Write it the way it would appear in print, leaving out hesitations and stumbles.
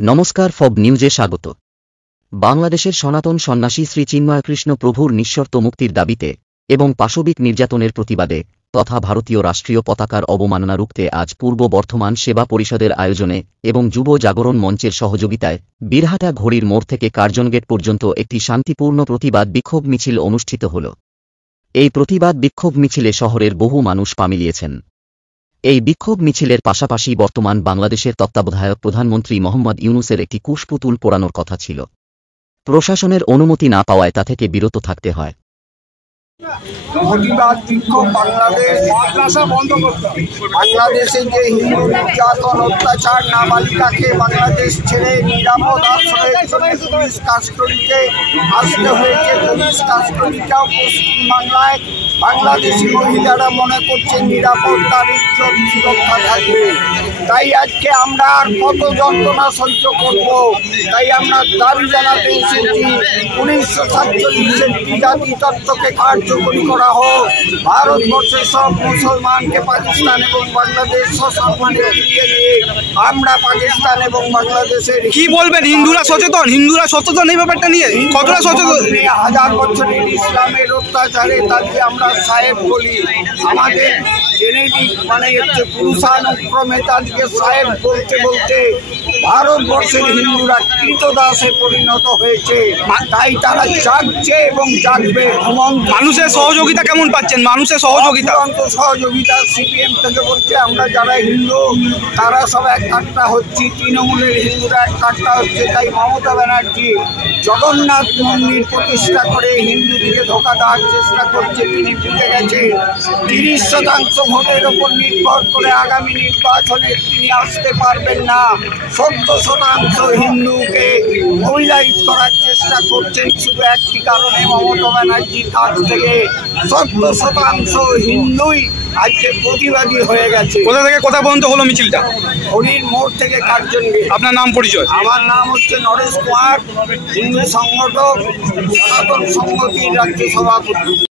নমস্কার, ফব নিউজে স্বাগত। বাংলাদেশের সনাতন সন্ন্যাসী শ্রী চিন্ময়কৃষ্ণ প্রভুর নিঃশর্ত মুক্তির দাবিতে এবং পাশবিক নির্যাতনের প্রতিবাদে তথা ভারতীয় রাষ্ট্রীয় পতাকার অবমাননা রুখতে আজ পূর্ব বর্ধমান সেবা পরিষদের আয়োজনে এবং যুব জাগরণ মঞ্চের সহযোগিতায় বীরহাটা ঘড়ির মোড় থেকে কার্জনগেট পর্যন্ত একটি শান্তিপূর্ণ প্রতিবাদ বিক্ষোভ মিছিল অনুষ্ঠিত হল। এই প্রতিবাদ বিক্ষোভ মিছিলে শহরের বহু মানুষ পা মিলিয়েছেন। এই বিক্ষোভ মিছিলের পাশাপাশি বর্তমান বাংলাদেশের তত্ত্বাবধায়ক প্রধানমন্ত্রী মোহাম্মদ ইউনূসের একটি কুশপুতুল পোড়ানোর কথা ছিল। প্রশাসনের অনুমতি না পাওয়ায় তা থেকে বিরত থাকতে হয়। প্রতিবাদ বিক্ষোভ বাংলাদেশে যে হিন্দু নির্যাতন অত্যাচার নাবালিকাকে বাংলাদেশ ছেড়ে নিরাপদ আশ্রয়ের জন্য পুলিশ কাস্টডিতে আসতে হয়েছে। পুলিশ কাস্টডিটাও পশ্চিমবাংলায় বাংলাদেশি মহিলারা মনে করছেন নিরাপত্তার ইজ্জত সুরক্ষা থাকবে। তাই আজকে আমরা আর কত যন্ত্রণা সহ্য করব, তাই আমরা দাবি জানাতে এসেছি 1947-এর দ্বিজাতি তত্ত্বকে কার্যকরী করা হোক। ভারতবর্ষের সব মুসলমানকে পাকিস্তান এবং বাংলাদেশ সসম্মানে ফিরিয়ে নিয়ে আমরা পাকিস্তান এবং বাংলাদেশের কি বলবেন? হিন্দুরা সচেতন এই ব্যাপারটা নিয়ে কতটা সচেতন? হাজার বছরের ইসলামের অত্যাচারে তাকে আমরা সাহেব বলি। আমাদের জেনেটিক মানে হচ্ছে পুরুষানুক্রমে তাদেরকে সাহেব বলতে বলতে ভারতবর্ষের হিন্দুরা কৃতদাসে পরিণত হয়েছে। তাই তারা জাগছে এবং জাগবে। মানুষের সহযোগিতা কেমন পাচ্ছেন? মানুষের সহযোগিতা সিপিএম থেকে বলছে আমরা যারা হিন্দু তারা সব এক কাট্টা হচ্ছি, তৃণমূলের হিন্দুরা এক কাট্টা হচ্ছে। তাই মমতা ব্যানার্জি জগন্নাথ মন্দির প্রতিষ্ঠা করে হিন্দুদিকে ধোকা দেওয়ার চেষ্টা করছে। তিনি বুঝে গেছে 30% ভোটের ওপর নির্ভর করে আগামী নির্বাচনে তিনি আসতে পারবেন না। 70% হিন্দুকে মোবিলাইজ করার চেষ্টা করছেন শুধু একটি কারণে, মমতা ব্যানার্জির কাছ থেকে 70% হিন্দুই আজকে প্রতিবাদী হয়ে গেছে। কোথা থেকে কোথা পর্যন্ত হলো মিছিলটা? হরির মোড় থেকে কার্জনগেট। আপনার নাম পরিচয়? আমার নাম হচ্ছে নরেশ কুমার, হিন্দু সংগঠক সনাতন সংহতির রাজ্য সভাপতি।